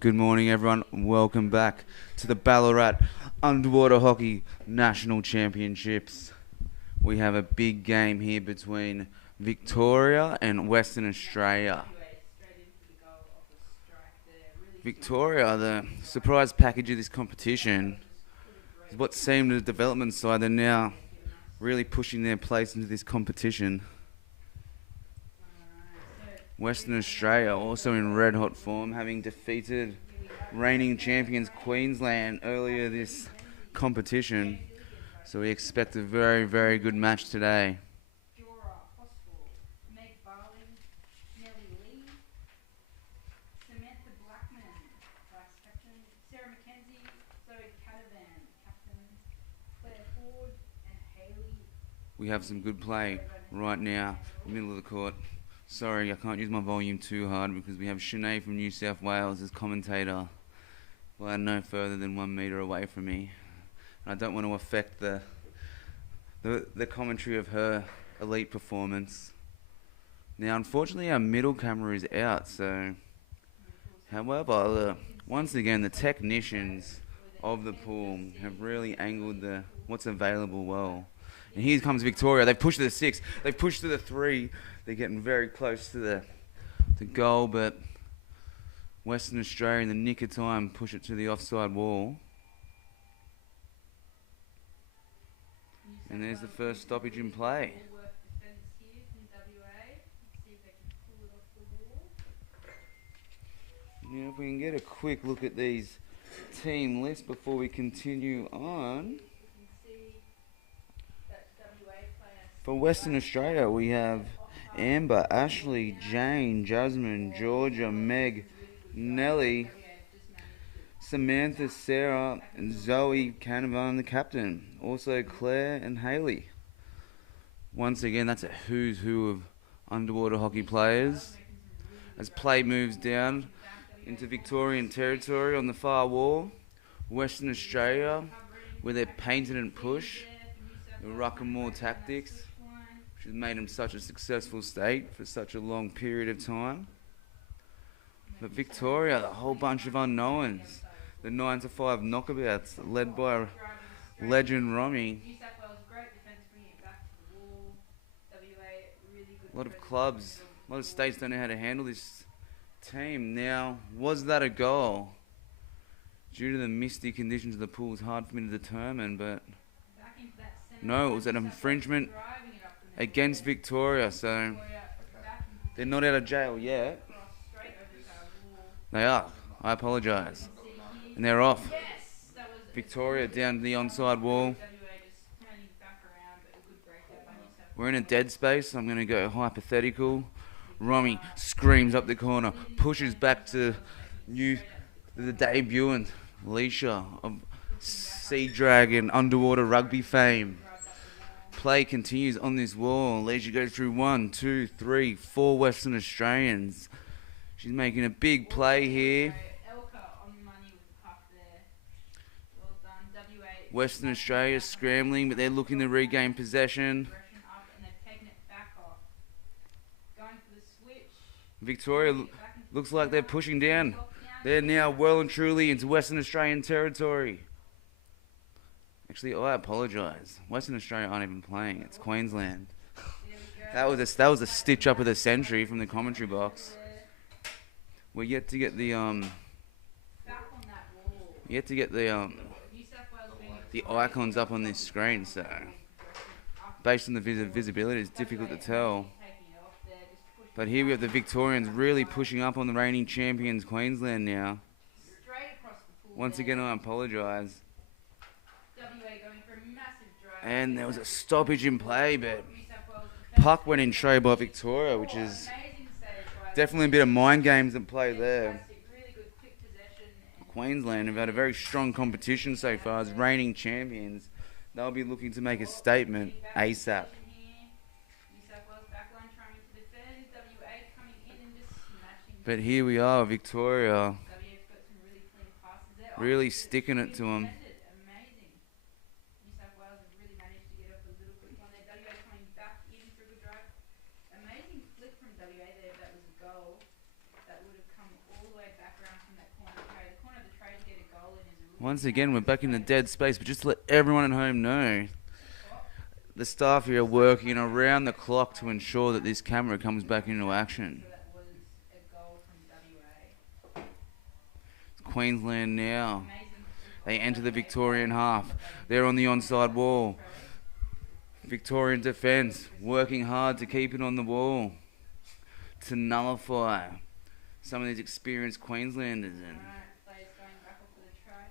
Good morning, everyone. Welcome back to the Ballarat Underwater Hockey National Championships. We have a big game here between Victoria and Western Australia. Victoria, the surprise package of this competition, is what seemed the development side. They're now really pushing their place into this competition. Western Australia also in red hot form, having defeated reigning champions Queensland earlier this competition. So we expect a very, very good match today. We have some good play right now, middle of the court. Sorry, I can't use my volume too hard because we have Sinead from New South Wales as commentator. Well, no further than 1 metre away from me. And I don't want to affect the commentary of her elite performance. Now, unfortunately, our middle camera is out, so... However, once again, the technicians of the pool have really angled what's available well. And here comes Victoria. They've pushed to the 6. They've pushed to the 3. They're getting very close to the goal, but Western Australia in the nick of time push it to the offside wall. And there's the first stoppage in play. Now, if we can get a quick look at these team lists before we continue on. For Western Australia, we have Amber, Ashley, Jane, Jasmine, Georgia, Meg, Nellie, Samantha, Sarah, and Zoe Canavan, the captain. Also Claire and Haley. Once again, that's a who's who of underwater hockey players. As play moves down into Victorian territory on the far wall, Western Australia, where they're painted and push, the ruck and more tactics, which has made them such a successful state for such a long period of time. But Victoria, a whole bunch of unknowns. The 9 to 5 knockabouts, led by legend Romy. A lot of clubs, a lot of states don't know how to handle this team. Now, was that a goal? Due to the misty conditions of the pool, it's hard for me to determine, but no, it was an infringement against Victoria, so they're not out of jail yet. They are. I apologise. And they're off. Victoria down to the onside wall. We're in a dead space. I'm going to go hypothetical. Romy screams up the corner, pushes back to the debutant Leisha of Sea Dragon underwater rugby fame. Play continues on this wall. Leisha goes through 1, 2, 3, 4 Western Australians. She's making a big play here. Western Australia scrambling, but they're looking to regain possession. Victoria looks like they're pushing down. They're now well and truly into Western Australian territory. Actually, I apologise. Western Australia aren't even playing. It's Queensland. That was a stitch up of the century from the commentary box. We're yet to get the icons up on this screen. So, based on the visibility, it's difficult to tell. But here we have the Victorians really pushing up on the reigning champions Queensland now. Once again, I apologise. And there was a stoppage in play, but puck went in straight by Victoria, which is definitely a bit of mind games at play there. Queensland have had a very strong competition so far as reigning champions. They'll be looking to make a statement ASAP. But here we are, Victoria, really sticking it to them. Once again, we're back in the dead space, but just to let everyone at home know, the staff here are working around the clock to ensure that this camera comes back into action. Queensland now. They enter the Victorian half. They're on the onside wall. Victorian defence working hard to keep it on the wall to nullify some of these experienced Queenslanders. And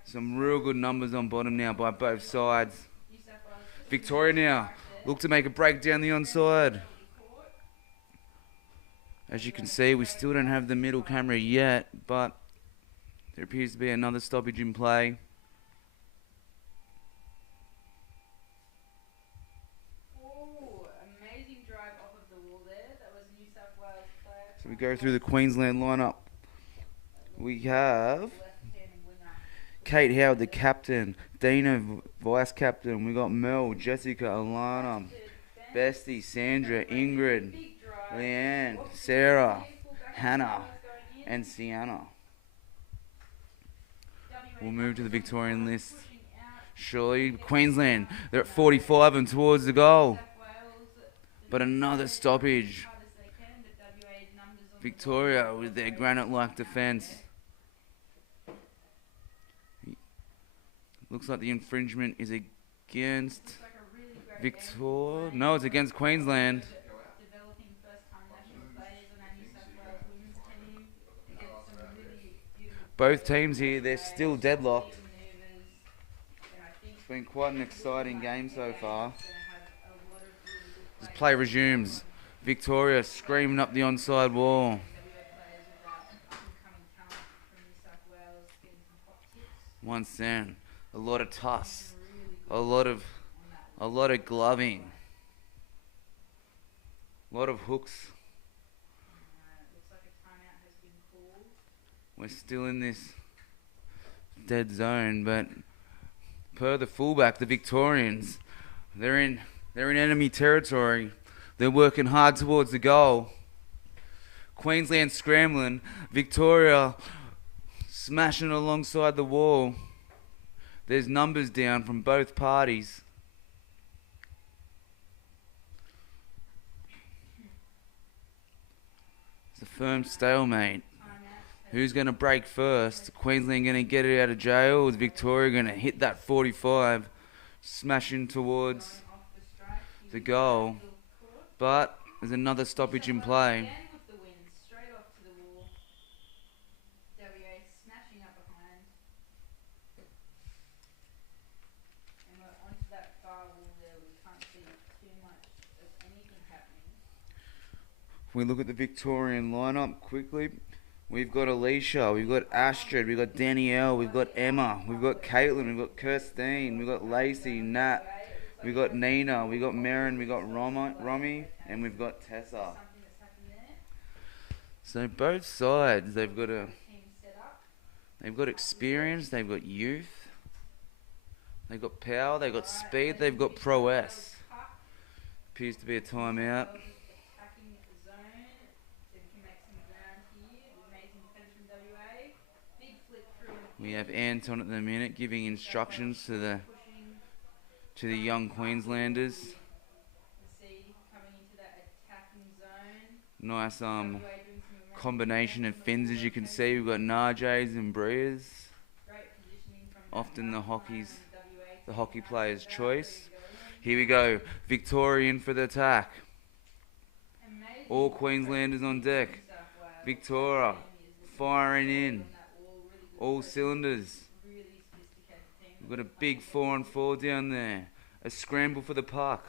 some real good numbers on bottom now by both sides. Victoria now look to make a break down the onside. As you can see, we still don't have the middle camera yet, but there appears to be another stoppage in play. So we go through the Queensland lineup. We have Kate Howard, the captain. Dina, vice captain. We got Mel, Jessica, Alana, Bestie, Sandra, Ingrid, Leanne, Sarah, Hannah, and Sienna. We'll move to the Victorian list. Surely, Queensland, they're at 45 and towards the goal. But another stoppage. Victoria with their granite-like defence. Looks like the infringement is against Victoria. No, it's against Queensland. Both teams here, they're still deadlocked. It's been quite an exciting game so far. As play resumes, Victoria screaming up the onside wall. Once down, a lot of toss, a lot of gloving, a lot of hooks. We're still in this dead zone, but per the fullback, the Victorians, they're in enemy territory. They're working hard towards the goal. Queensland scrambling, Victoria smashing alongside the wall. There's numbers down from both parties. It's a firm stalemate. Who's going to break first? Queensland going to get it out of jail? Is Victoria going to hit that 45, smashing towards the goal? But there's another stoppage in play. If we look at the Victorian lineup quickly, we've got Alicia, we've got Astrid, we've got Danielle, we've got Emma, we've got Caitlin, we've got Kirstine, we've got Lacey, Nat, we've got Nina, we've got Marin, we've got Romy, and we've got Tessa. So both sides, they've got experience, they've got youth, they've got power, they've got speed, they've got prowess. Appears to be a timeout. We have Anton at the minute giving instructions to the young Queenslanders. Nice combination of fins, as you can see. We've got Narjays and Brias. Often the hockey player's choice. Here we go. Victorian for the attack. All Queenslanders on deck. Victoria firing in. All cylinders. We've got a big 4-on-4 down there. A scramble for the puck.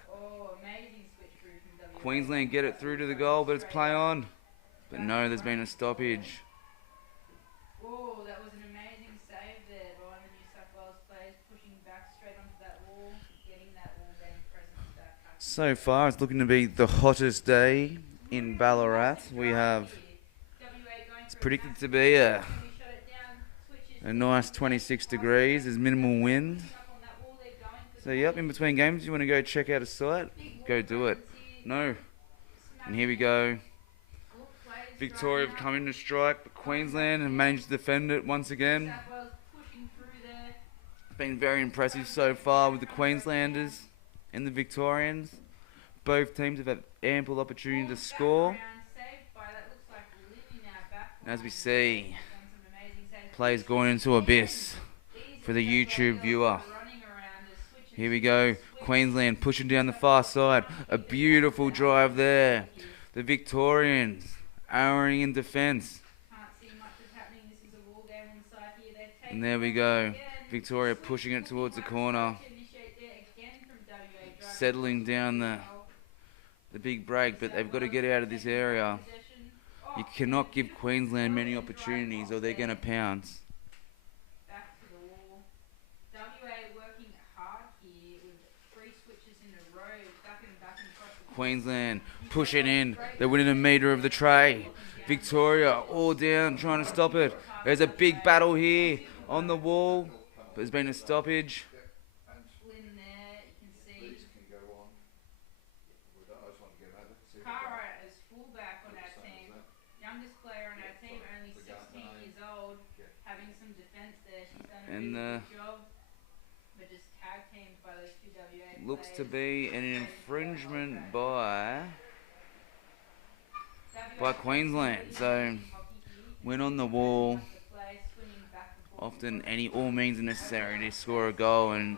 Queensland get it through to the goal, but it's play on. But no, there's been a stoppage. Oh, that was an amazing save there by the New South Wales players, pushing back straight onto that wall, getting that wall game presence back. So far, it's looking to be the hottest day in Ballarat. We have, it's predicted to be a nice 26 degrees. There's minimal wind. So yep, in between games, you want to go check out a site, go do it. No. And here we go. Victoria have come in to strike, but Queensland have managed to defend it once again. Been very impressive so far with the Queenslanders and the Victorians. Both teams have had ample opportunity to score. And as we see, players going into abyss for the YouTube viewer. Here we go. Queensland pushing down the far side. A beautiful drive there. The Victorians arrowing in defence. And there we go. Victoria pushing it towards the corner. Settling down the big break, but they've got to get out of this area. You cannot give Queensland many opportunities or they're going to pounce. Back to the wall. WA working hard here with 3 switches in a row, ducking back and across the Queensland pushing in. They're winning a metre of the tray. Victoria all down trying to stop it. There's a big battle here on the wall. But there's been a stoppage. Flynn there, you can see. Cara is fullback on our team. Youngest player on our team, only 16 years old, having some defence there. She's done a really good job. But just tag teamed by those 2 WA players. Looks to be an infringement by Queensland. So went on the wall. Often all means are necessary to score a goal, and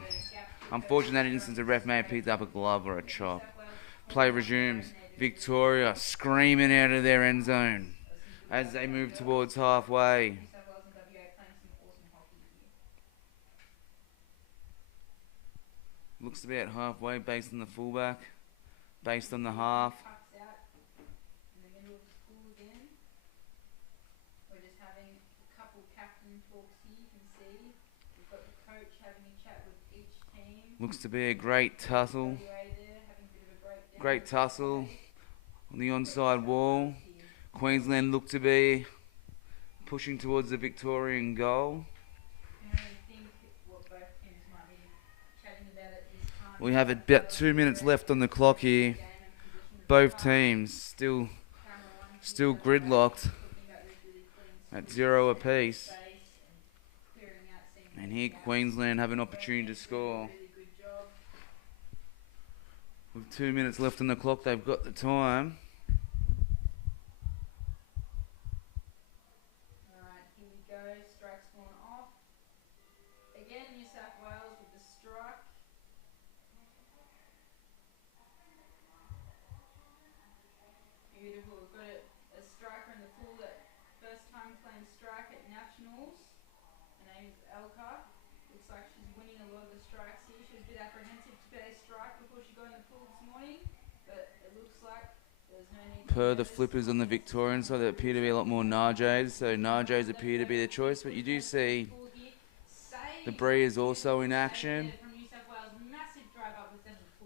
unfortunately in that instance the ref may have picked up a glove or a chop. Play resumes. Victoria screaming out of their end zone as they move towards halfway. Looks to be at halfway based on the fullback, based on the half. Looks to be a great tussle. Great tussle on the onside wall. Queensland look to be pushing towards the Victorian goal. We have about 2 minutes left on the clock here. Both teams still gridlocked at 0 apiece. And here Queensland have an opportunity to score. With 2 minutes left on the clock, they've got the time. Alright, here we go. Strike's gone off. Again, New South Wales with the strike. Beautiful. We've got a striker in the pool that first time playing strike at Nationals. Her name's Elka. Looks like she's winning a lot of the strikes here. She was a bit apprehensive to play strike before she got in the pool this morning, but it looks like there's no need. Per the flippers on the Victorian side, there appear to be a lot more Narjays, so Narjays appear to be the choice, but you do see the Bree is also in action.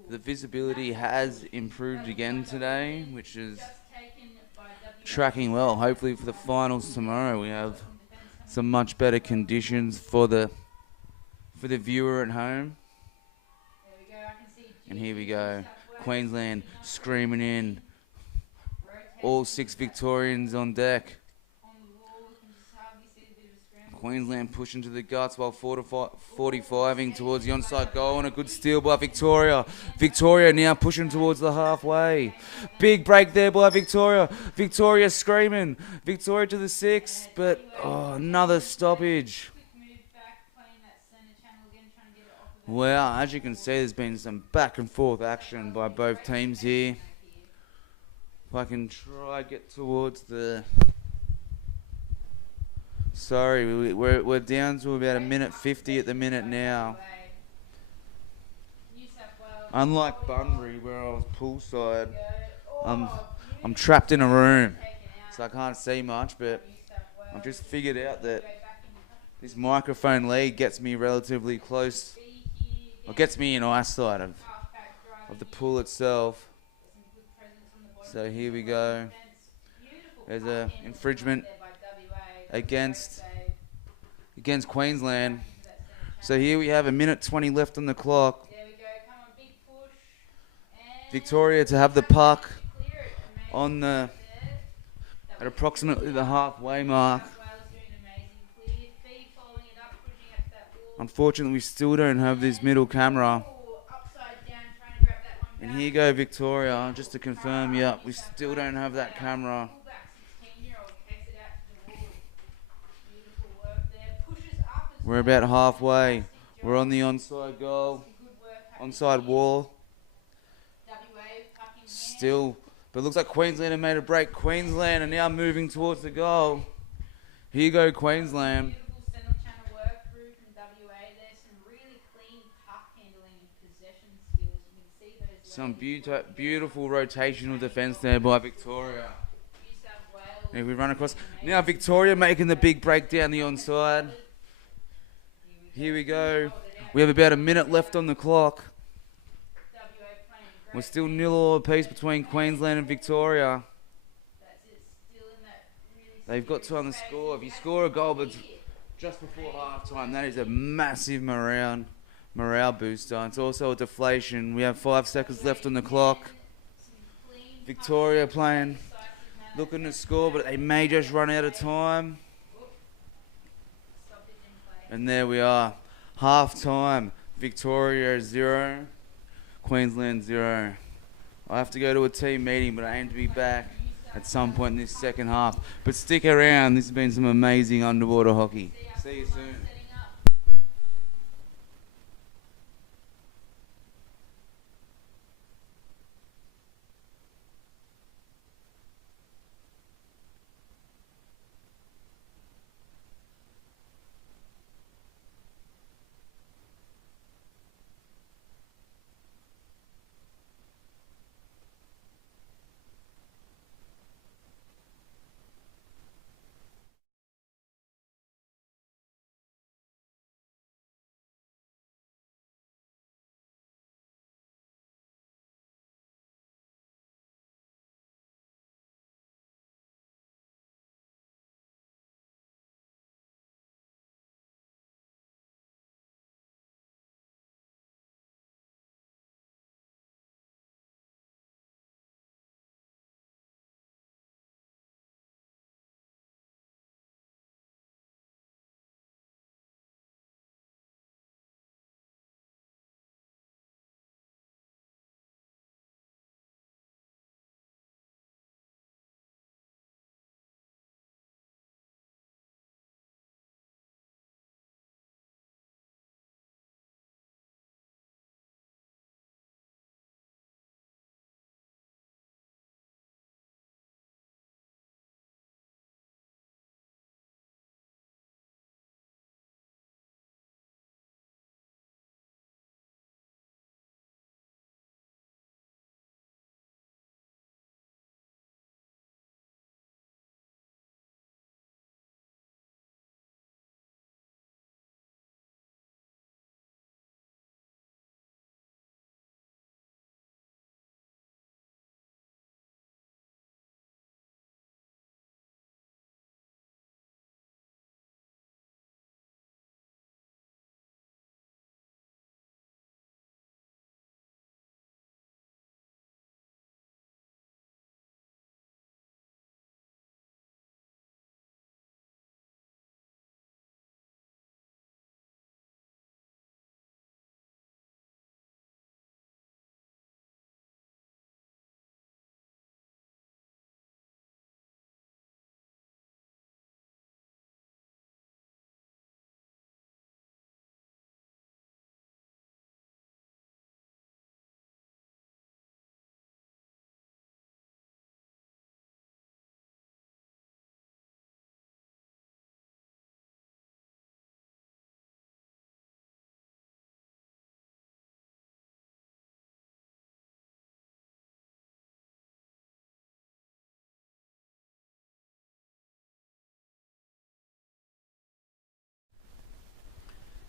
The visibility has improved again today, which is tracking well. Hopefully for the finals tomorrow we have some much better conditions for the viewer at home. And here we go. Queensland screaming in. All 6 Victorians on deck. Queensland pushing to the guts while 45ing towards the onside goal, and a good steal by Victoria. Victoria now pushing towards the halfway. Big break there by Victoria. Victoria screaming. Victoria to the 6, but another stoppage. Well, as you can see, there's been some back and forth action by both teams here. If I can try get towards the... Sorry, we're down to about 1:50 at the minute now. Unlike Bunbury, where I was poolside, I'm trapped in a room, so I can't see much, but I've just figured out that this microphone lead gets me relatively close, or gets me in eyesight of the pool itself. So here we go. There's an infringement against Queensland. So here we have 1:20 left on the clock. Victoria to have the puck on at approximately the halfway mark. Unfortunately, we still don't have this middle camera. Upside down, trying to grab that one And back. here you go, Victoria, just to confirm, yep, we still don't have that camera. Fullback 16-year-old takes it out to the wall. Beautiful work there. Pushes up as We're well. about halfway. Fantastic We're job. on the onside goal, Some good work happening onside here. wall. WA pucking hand. Still, but it looks like Queensland have made a break. Queensland are now moving towards the goal. Here you go, Queensland. Beautiful centre channel work through from WA. There's some really clean puck handling and possession skills. You can see those. Some beautiful rotational defence there by Victoria. New South Wales. If we run across. Now Victoria making the big break down the onside. Here we go. We have about a minute left on the clock. WA playing great. We're still 0-all apiece between Queensland and Victoria. That's it. Still in that really They've got to on the score. If you score a goal but just before half time, that is a massive morale booster. It's also a deflation. We have 5 seconds left on the clock. Victoria playing, looking to score, but they may just run out of time. And there we are. Half time. Victoria 0, Queensland 0. I have to go to a team meeting, but I aim to be back at some point in this second half. But stick around. This has been some amazing underwater hockey. See you soon.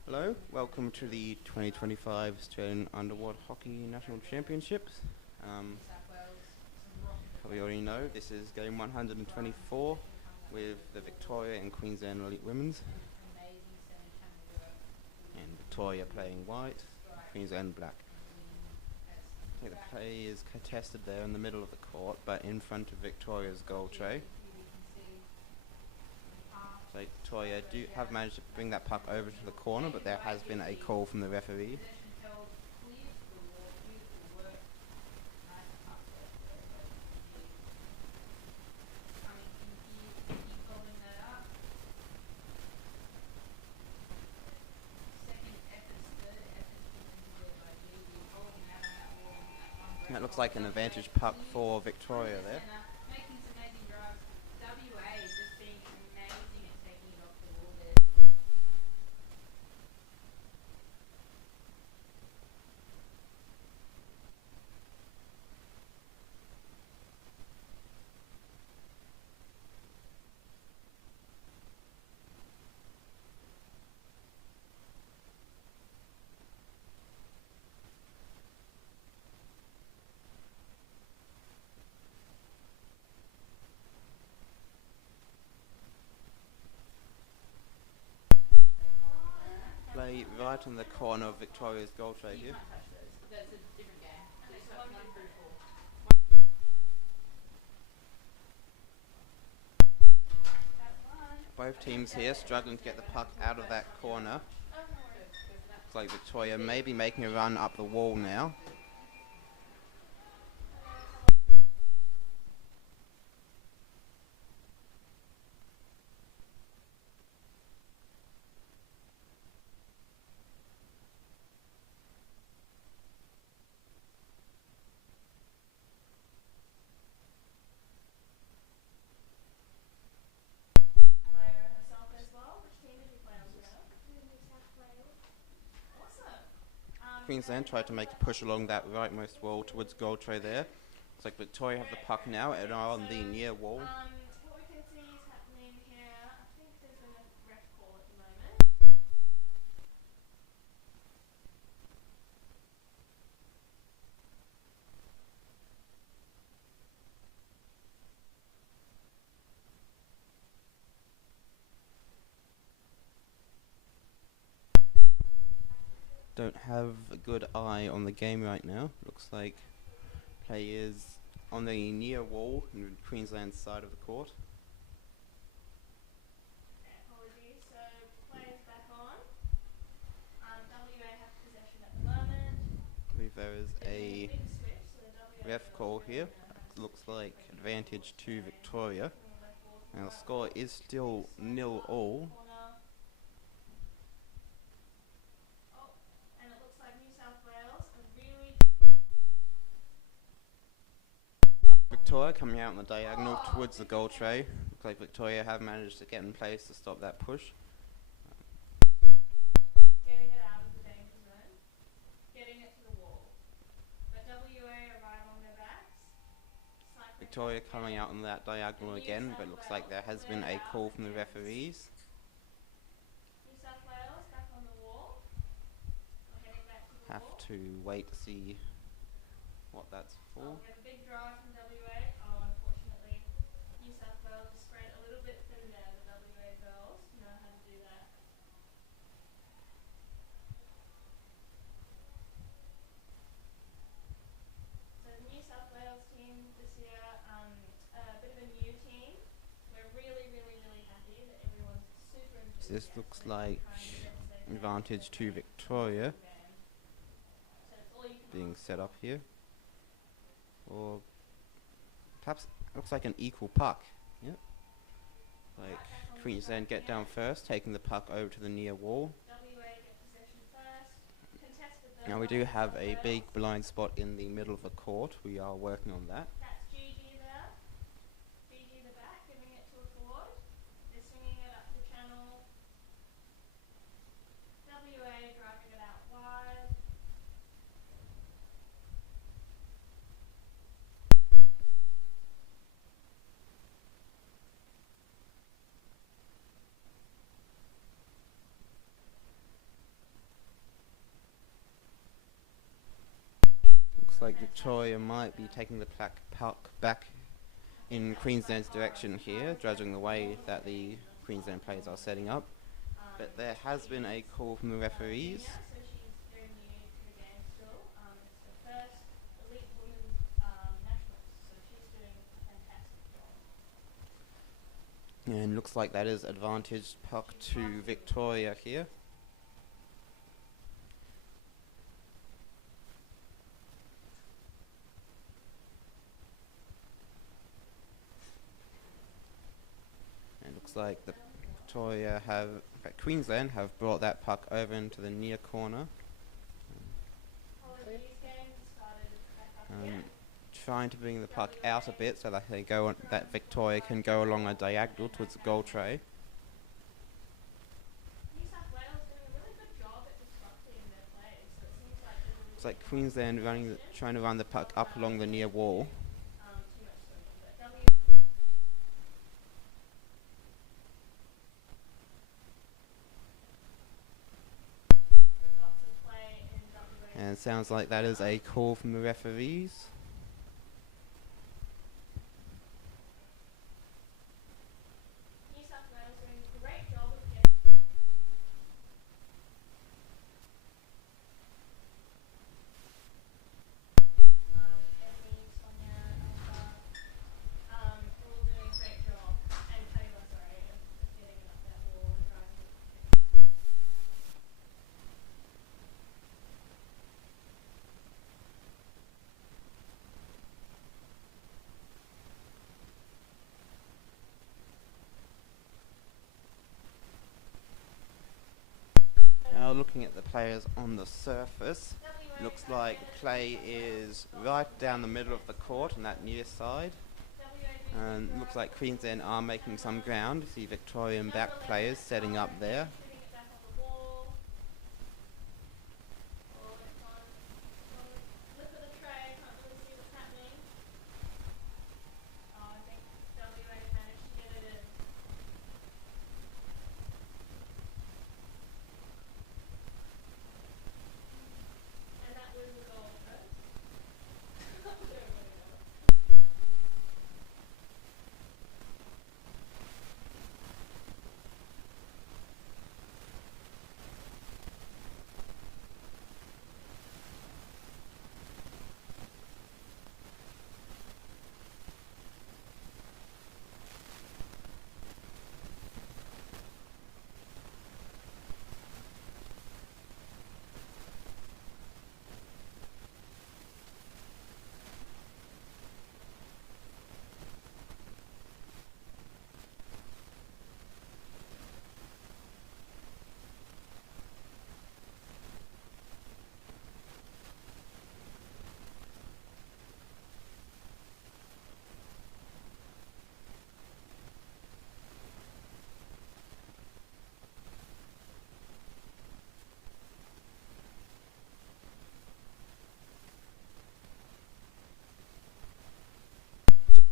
Hello, welcome to the 2025 Australian Underwater Hockey National Championships. We already know this is game 124 with the Victoria and Queensland Elite Women's. And Victoria playing white, Queensland black. I think the play is contested there in the middle of the court, but in front of Victoria's goal tray. So Victoria do have managed to bring that puck over to the corner, but there has been a call from the referee. Possession held clear to the wall. Beautiful work. Nice puck work there by Gigi. Coming in here, Gigi following that up. Second efforts, third efforts presented there by Gigi. Holding out on that wall. And that one That looks great like an ball advantage there, puck clear for from Victoria the there. centre, making some amazing drives. WA just being amazing at taking it off the wall there. Play right in the corner of Victoria's goal tray You here. can't touch those. That's a different game. Okay, so 1 through 4. That one. Both teams here struggling to get the puck out of that corner. Looks like Victoria may be making a run up the wall now. Player herself as well. Which team did you play on together? Awesome. Queensland tried to make a push along that rightmost wall towards goal tray there. Looks like Victoria have the puck now and are on the near wall. What we can see is happening here. I think there's been a ref call at the moment. Don't have a good eye on the game right now. Looks like play is on the near wall in Queensland's side of the court. Apologies. So players back on. WA have possession at the moment. I believe there is There's been a big switch, so the WA ref call here. Looks like advantage to Victoria. And the score is still 0-all. Corner. Oh, and it looks like New South Wales are really Victoria coming out on the diagonal towards the goal tray. Looks like Victoria have managed to get in place to stop that push. getting it out of the danger zone, getting it to the wall. But WA are right on their backs. Cycling Victoria back coming again. out on that diagonal again, but looks like there has been a call from the referees. New South Wales back on the wall. We're heading back to the Have wall. to wait to see what that's Oh, for. we have a big drive from WA. Oh, unfortunately, New South Wales is spread a little bit thin there. The WA girls know how to do that. So the New South Wales team this year, a bit of a new team. We're really, really, really happy that everyone's super enthusiastic. So this looks like trying their best they can advantage to to make Victoria the game. So it's all you can being ask set for. up here. Or perhaps looks like an equal puck. Yep. Like Queensland get down first, taking the puck over to the near wall. WA get possession first. Contested though Now we by do New have South a Wales. big blind spot in the middle of the court. We are working on that. That's Gigi there. Gigi the back, giving it to a forward. They're swinging it up the channel. WA driving it out wide. Looks like Victoria might be taking the puck back in Queensland's direction here, judging the way that the Queensland players are setting up. But there has been a call from the referees. So she's very new to the game still. It's her first elite women's nationals, so she's doing a fantastic job. And looks like that is advantage puck to Victoria here. And looks like the Queensland have brought that puck over into the near corner. Trying to bring the puck out a bit so that that Victoria can go along a diagonal towards the goal tray. Looks like Queensland trying to run the puck up along the near wall. And it sounds like that is a call from the referees. Now looking at the players on the surface, looks like play is right down the middle of the court on that near side. And looks like Queensland are making some ground. See Victorian back players setting up there.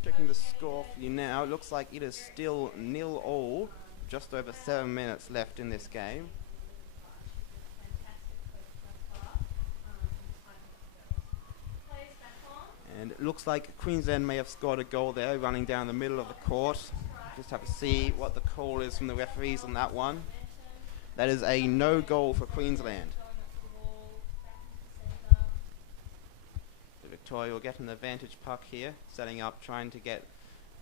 Checking the score for you now, it looks like it is still 0-all, just over 7 minutes left in this game. And it looks like Queensland may have scored a goal there, running down the middle of the court. Just have to see what the call is from the referees on that one. That is a no goal for Queensland. Victoria will get an advantage puck here, setting up, trying to get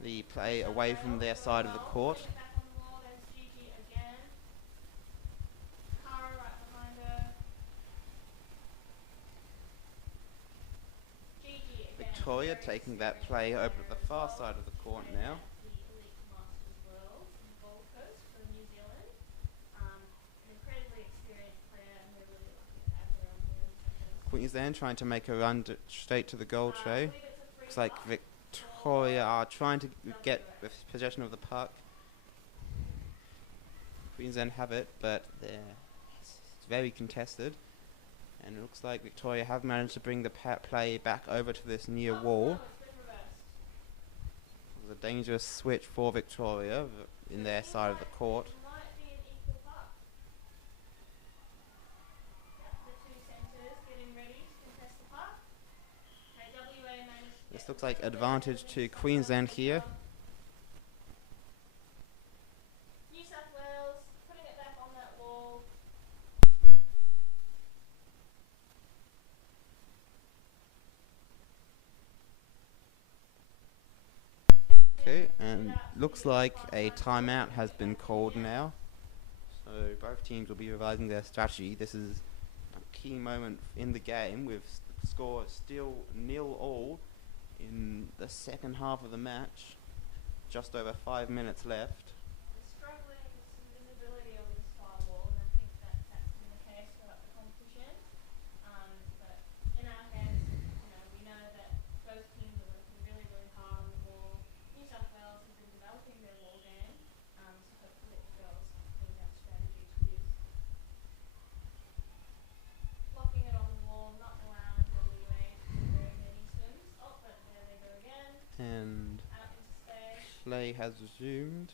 the play away from their side of the court. Victoria taking that play over to the far side of the court now. Queensland trying to make a run straight to the goal tray. Looks like Victoria are trying to get possession of the puck. Queensland have it, but it's very contested. And it looks like Victoria have managed to bring the play back over to this near wall. It was a dangerous switch for Victoria in their side of the court. This looks like advantage to Queensland here. New South Wales putting it back on that wall. Okay, and looks like a timeout has been called now. So both teams will be revising their strategy. This is a key moment in the game with the score still 0-all in the second half of the match. Just over 5 minutes left. We're struggling with some visibility on this firewall, and I think that's been the case throughout the competition. But in our heads, we know that both teams are working really, really hard on the wall. New South Wales has been developing their wall game, so hopefully the girls bring that strategy to use. Blocking it on the wall, not allowing WA to do very many swims. Oh, but there they go again. And Out into space. play has resumed.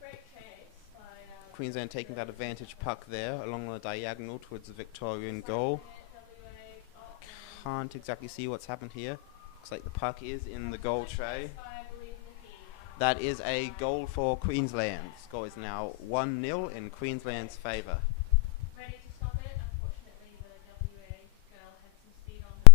Great chase by Queensland taking that advantage puck there along the diagonal towards the Victorian goal. Can't exactly see what's happened here. Looks like the puck is in the goal tray. That is a goal for Queensland. Score is now 1-0 in Queensland's favour. Ready to stop it. Unfortunately, the WA girl had some speed on her.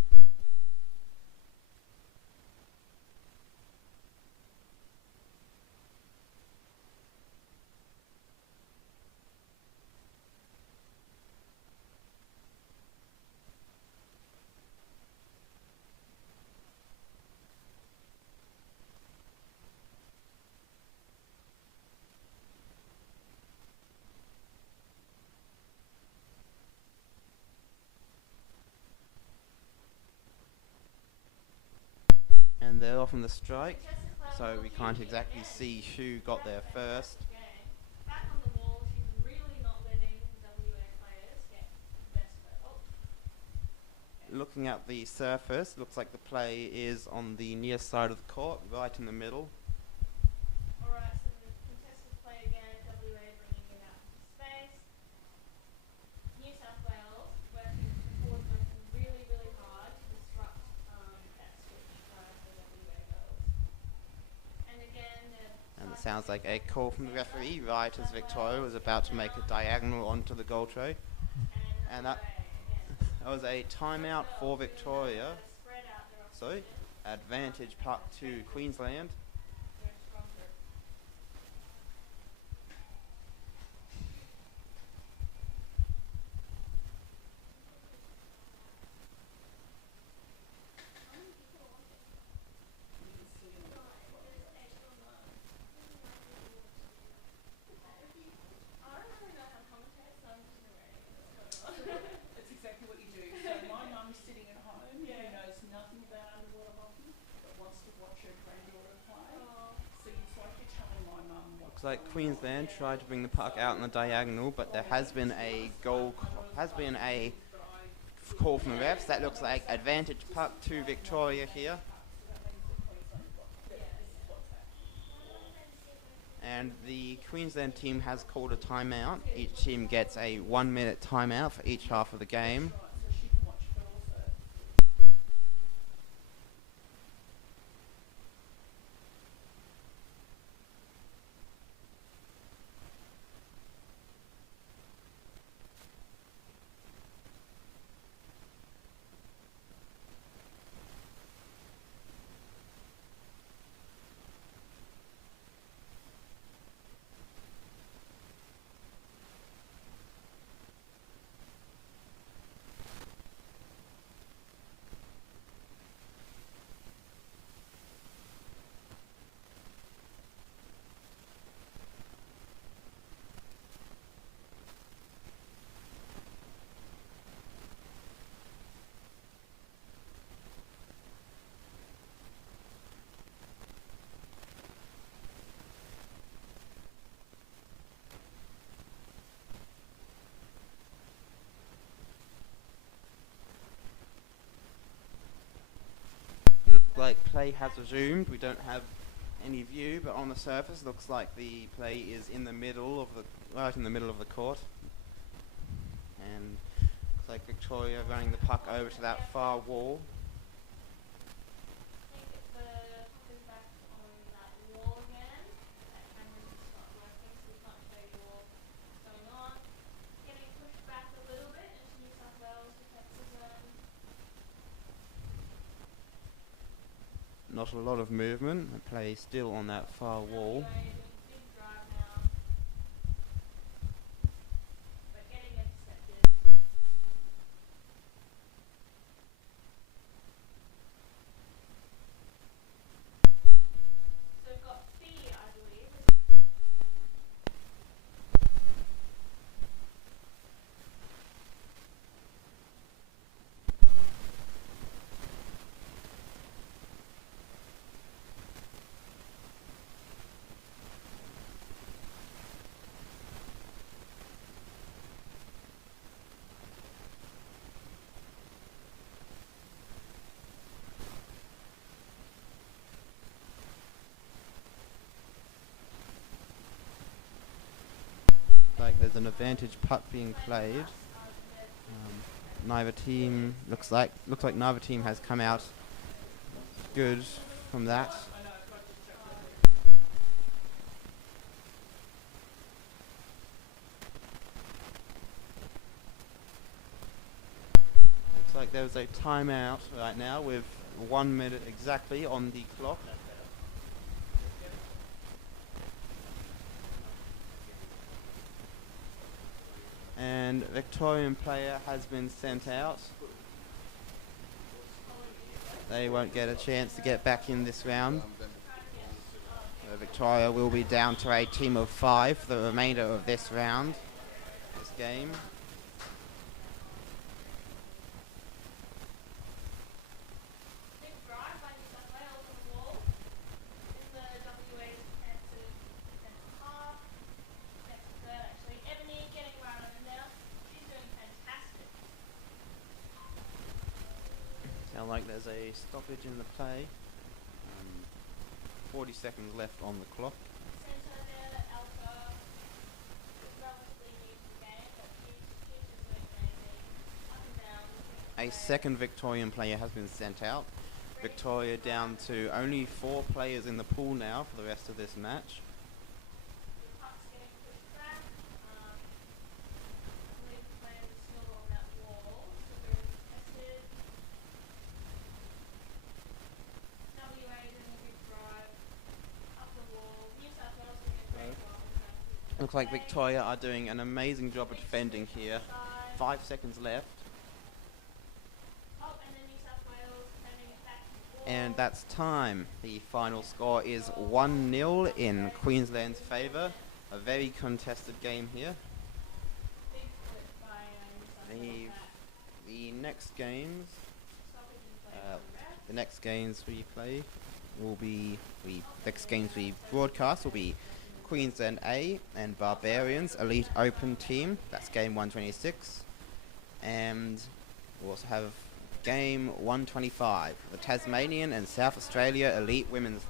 And they're off on the strike, so we can't exactly see who got there first. Back on the wall, she's really not letting the WA players get the best of it. Looking at the surface, looks like the play is on the near side of the court, right in the middle. Alright, so the contested play again, WA bringing it out into space. New South Wales forward working really, really hard to disrupt that switch by the WA girls. And again, And it sounds like a call from the referee right as Victoria was about to make a diagonal onto the goal tray. And that was a timeout for Victoria. So, advantage puck to Queensland. That's exactly what you do. So my mum's sitting at home who knows nothing about underwater hockey but wants to watch her granddaughter play. So it's like you're telling my mum what. Looks like Queensland tried to bring the puck out on the diagonal, but there has been a call from the refs. That looks like advantage puck to Victoria here. And the Queensland team has called a timeout. Each team gets a 1 minute timeout for each half of the game. So she can watch it also. Looks like play has resumed. We don't have any view, but on the surface looks like the play is in the middle of right in the middle of the court. And looks like Victoria running the puck over to that far wall. I think the puck is back on that wall again. That camera just stopped working, so we can't show you all what's going on. Getting pushed back a little bit into New South Wales defensive zone. Not a lot of movement. The play still on that far wall. Like there's an advantage putt being played. Neither team looks like neither team has come out good from that. Looks like there's a timeout right now with 1 minute exactly on the clock. And Victorian player has been sent out. They won't get a chance to get back in this round. Victoria will be down to a team of 5 for the remainder of this round, this game. Sound like there's a stoppage in the play. 40 seconds left on the clock. A second Victorian player has been sent out. Victoria down to only 4 players in the pool now for the rest of this match. Looks like Victoria are doing an amazing job of defending here. 5 seconds left. And that's time. The final score is 1-0 in Queensland's favour. A very contested game here. The next games we play will be broadcast will be Queensland A and Barbarians Elite Open Team. That's game 126. And we'll also have game 125, the Tasmanian and South Australia Elite Women's